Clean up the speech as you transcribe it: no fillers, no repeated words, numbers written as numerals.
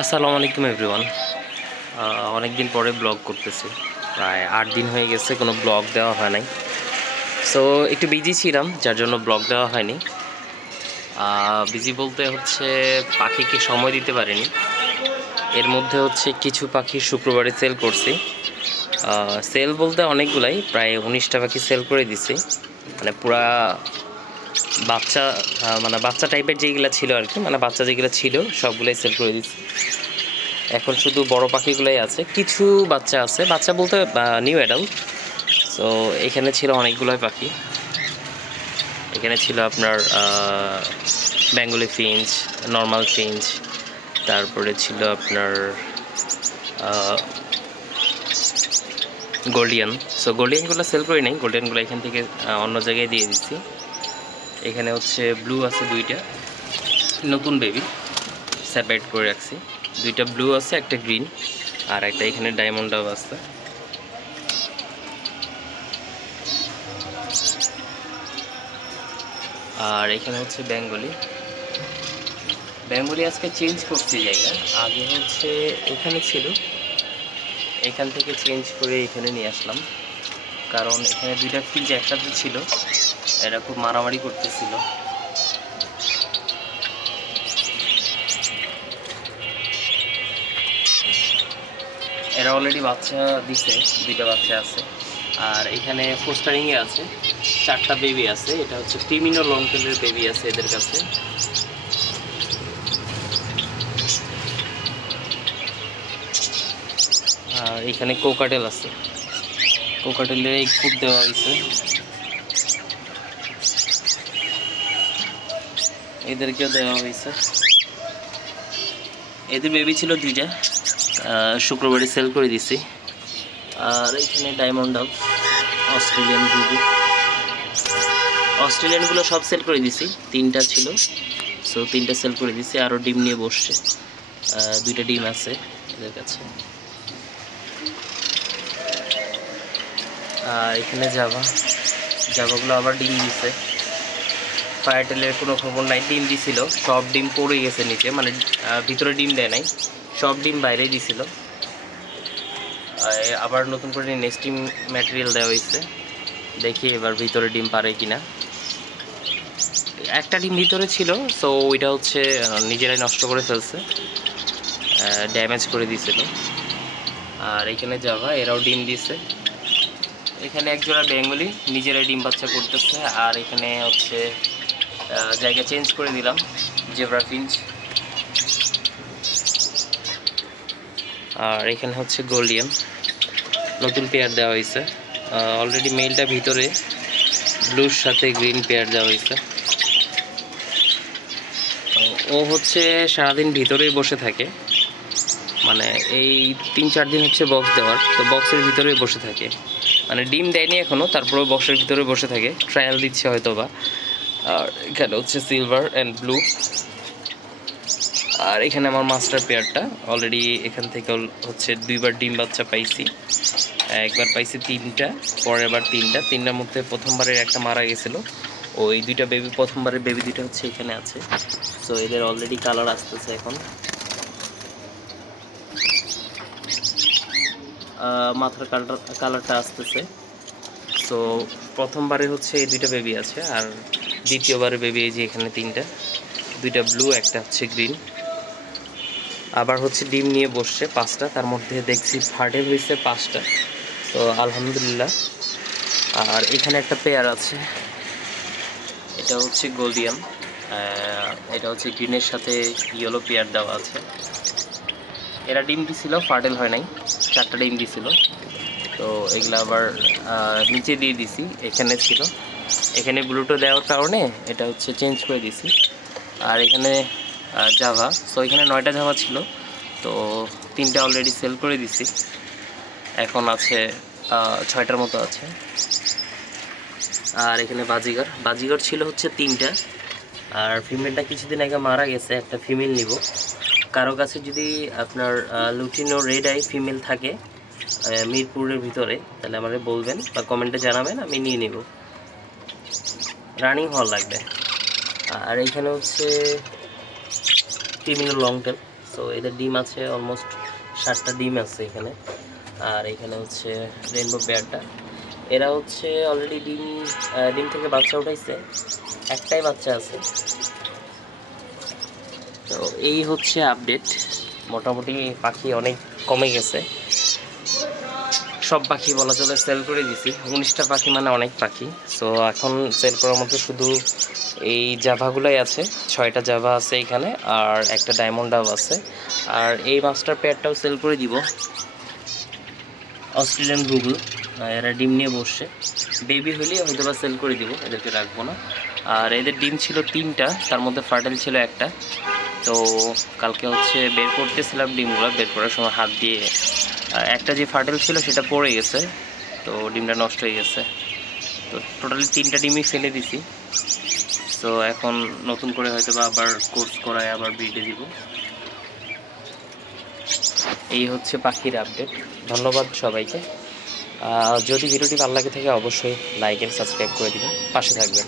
আসসালামু আলাইকুম এভরিওয়ান। অনেক দিন পরে ব্লগ করতেছি, প্রায় 8 দিন হয়ে গেছে কোনো ব্লগ দেওয়া হয় নাই। সো একটু বিজি ছিলাম, যার জন্য ব্লগ দেওয়া হয়নি। বিজি বলতে হচ্ছে পাখিকে সময় দিতে পারিনি। এর মধ্যে হচ্ছে কিছু পাখি শুক্রবারে সেল করছি। সেল বলতে অনেকগুলাই, প্রায় 19টা পাখি সেল করে দিছি। মানে পুরা বাচ্চা মানে বাচ্চা টাইপের যেগুলো ছিল আর কি, মানে বাচ্চা যেগুলো ছিল সবগুলোই সেল করে দিচ্ছি। এখন শুধু বড় পাখিগুলোই আছে, কিছু বাচ্চা আছে, বাচ্চা বলতে নিউ অ্যাডাল্ট। সো এখানে ছিল অনেকগুলোই পাখি। এখানে ছিল আপনার বেঙ্গলি ফিঞ্চ, নর্মাল ফিঞ্চ, তারপরে ছিল আপনার গোল্ডিয়ান। সো গোল্ডিয়ানগুলো সেল করি নাই, গোল্ডিয়ানগুলো এখান থেকে অন্য জায়গায় দিয়ে দিচ্ছি। এখানে হচ্ছে ব্লু আছে দুইটা, নতুন বেবি সেপারেট করে রাখছি। দুইটা ব্লু আছে, একটা গ্রিন, আর একটা এখানে ডায়মন্ড ডাব আছে। আর এখানে হচ্ছে বেঙ্গলি। বেঙ্গলি আজকে চেঞ্জ করছি জায়গা, আগে হচ্ছে এখানে ছিল, এখান থেকে চেঞ্জ করে এখানে নিয়ে আসলাম। কারণ এখানে দুইটা ফিঞ্চ একসাথে ছিল, এরা খুব মারামারি করতেছিল। এরা অলরেডি বাচ্চা দিছে, দুইটা বাচ্চা আছে। আর এখানে ফোস্টারিংয়ে আছে, 4টা বেবি আছে। এটা হচ্ছে ক্রিমিনো লং টেলের বেবি আছে এদের কাছে। আর এখানে কোকাটেল আছে, কোকাটেলের এই ফুড দেওয়া হয়েছে, এদেরকেও দেওয়া হয়েছে। এদের বেবি ছিল দুইটা, শুক্রবারে সেল করে দিছি। আর এখানে ডায়মন্ড ডাব, অস্ট্রেলিয়ান গুগু, অস্ট্রেলিয়ানগুলো সব সেল করে দিছি, 3টা ছিল। সো 3টা সেল করে দিছি, আরও ডিম নিয়ে বসছে, 2টা ডিম আছে এদের কাছে। আর এখানে জাভাগুলো আবার ডিম দিছে। ফায়ারটেলের কোনো খবর নাই, ডিম দিছিল, সব ডিম পড়ে গেছে নিচে, মানে ভিতরে ডিম দেয় নাই, সব ডিম বাইরেই দিছিল। আবার নতুন করে নেস্টিং ম্যাটেরিয়াল দেওয়া হয়েছে, দেখি এবার ভিতরে ডিম পারে কিনা। একটা ডিম ভিতরে ছিল, সো ওইটা হচ্ছে নিজেরাই নষ্ট করে ফেলছে, ড্যামেজ করে দিয়েছিল। আর এখানে জাভা, এরাও ডিম দিছে। এখানে একজোড়া বেঙ্গলি নিজেরাই ডিম বাচ্চা করতেছে। আর এখানে হচ্ছে জায়গা চেঞ্জ করে দিলাম, জেব্রা ফিঞ্চ। আর এখানে হচ্ছে গোল্ডিয়ান, নতুন পেয়ার দেওয়া হয়েছে। অলরেডি মেলটা ভিতরে, ব্লুর সাথে গ্রিন পেয়ার দেওয়া হয়েছে। ও হচ্ছে সারাদিন ভিতরেই বসে থাকে, মানে এই 3-4 দিন হচ্ছে বক্স দেওয়ার, তো বক্সের ভিতরেই বসে থাকে, মানে ডিম দেয়নি এখনও, তারপরেও বক্সের ভিতরে বসে থাকে, ট্রায়াল দিচ্ছে হয়তো বা। আর এখানে হচ্ছে সিলভার অ্যান্ড ব্লু। আর এখানে আমার মাস্টার পেয়ারটা, অলরেডি এখান থেকে হচ্ছে 2বার ডিম বাচ্চা পাইছি। একবার পাইছি 3টা, পরের বার 3টার মধ্যে প্রথমবারের একটা মারা গেছিলো। ওই 2টা বেবি, প্রথমবারের বেবি 2টা হচ্ছে এখানে আছে। সো এদের অলরেডি কালার আসতেছে এখন, মাথার কালারটা আসতেছে। সো প্রথমবারে হচ্ছে এই 2টা বেবি আছে, আর দ্বিতীয়বারে বেবি এই যে এখানে 3টা, 2টা ব্লু, একটা হচ্ছে গ্রিন। আবার হচ্ছে ডিম নিয়ে বসছে 5টা, তার মধ্যে দেখছি ফার্টেল হয়েছে 5টা, তো আলহামদুলিল্লাহ। আর এখানে একটা পেয়ার আছে, এটা হচ্ছে গোল্ডিয়ান, এটা হচ্ছে গ্রিনের সাথে ইয়েলো পেয়ার দেওয়া আছে। এরা ডিম দিছিল, ফার্টেল হয় নাই, 4টা ডিম দিছিল। তো এগুলো আবার নিচে দিয়ে দিছি, এখানে ছিল, এখানে ব্লুটো দেওয়ার কারণে এটা হচ্ছে চেঞ্জ করে দিছি। আর এখানে জাভা, সো এখানে 9টা জাভা ছিল, তো 3টা অলরেডি সেল করে দিছি, এখন আছে 6টার মতো আছে। আর এখানে বাজিগর ছিল হচ্ছে 3টা, আর ফিমেলটা কিছুদিন আগে মারা গেছে, একটা ফিমেল নিব। কারো কাছে যদি আপনার লুটিনো রেড আই ফিমেল থাকে মিরপুরের ভিতরে, তাহলে আমাদের বলবেন বা কমেন্টে জানাবেন, আমি নিয়ে নিব, রানিং হল লাগবে। আর এইখানে হচ্ছে ক্রিমিনো লং টেল, সো সো এদের ডিম আছে অলমোস্ট 7টা ডিম আছে এখানে। আর এখানে হচ্ছে রেইনবো বেয়ারটা, এরা হচ্ছে অলরেডি ডিম থেকে বাচ্চা উঠাইছে, একটাই বাচ্চা আছে। তো এই হচ্ছে আপডেট। মোটামুটি পাখি অনেক কমে গেছে, সব পাখি বলা চলে সেল করে দিছি। 19টা পাখি মানে অনেক পাখি। সো এখন সেল করার মতো শুধু এই জাভাগুলোই আছে, 6টা জাভা আছে এখানে, আর একটা ডায়মন্ড ডাব আছে। আর এই মাস্টার পেয়ারটাও সেল করে দিব, অস্ট্রেলিয়ান গুগল। এরা ডিম নিয়ে বসছে, বেবি হলে হয়তো বা সেল করে দিব, এদেরকে রাখবো না। আর এদের ডিম ছিল 3টা, তার মধ্যে ফার্টেল ছিল একটা। তো কালকে হচ্ছে বের করতেছিলাম ডিমগুলো, বের করার সময় হাত দিয়ে একটা যে ফার্টেল ছিল সেটা পড়ে গেছে, তো ডিমটা নষ্ট হয়ে গেছে। তো টোটালি 3টা ডিমই ফেলে দিছি। সো এখন নতুন করে হয়তো বা আবার কোর্স করায় আবার ব্রিডে দিব। এই হচ্ছে পাখির আপডেট। ধন্যবাদ সবাইকে। যদি ভিডিওটি ভালো লাগে থাকে অবশ্যই লাইক এন্ড সাবস্ক্রাইব করে দিবেন, পাশে থাকবেন।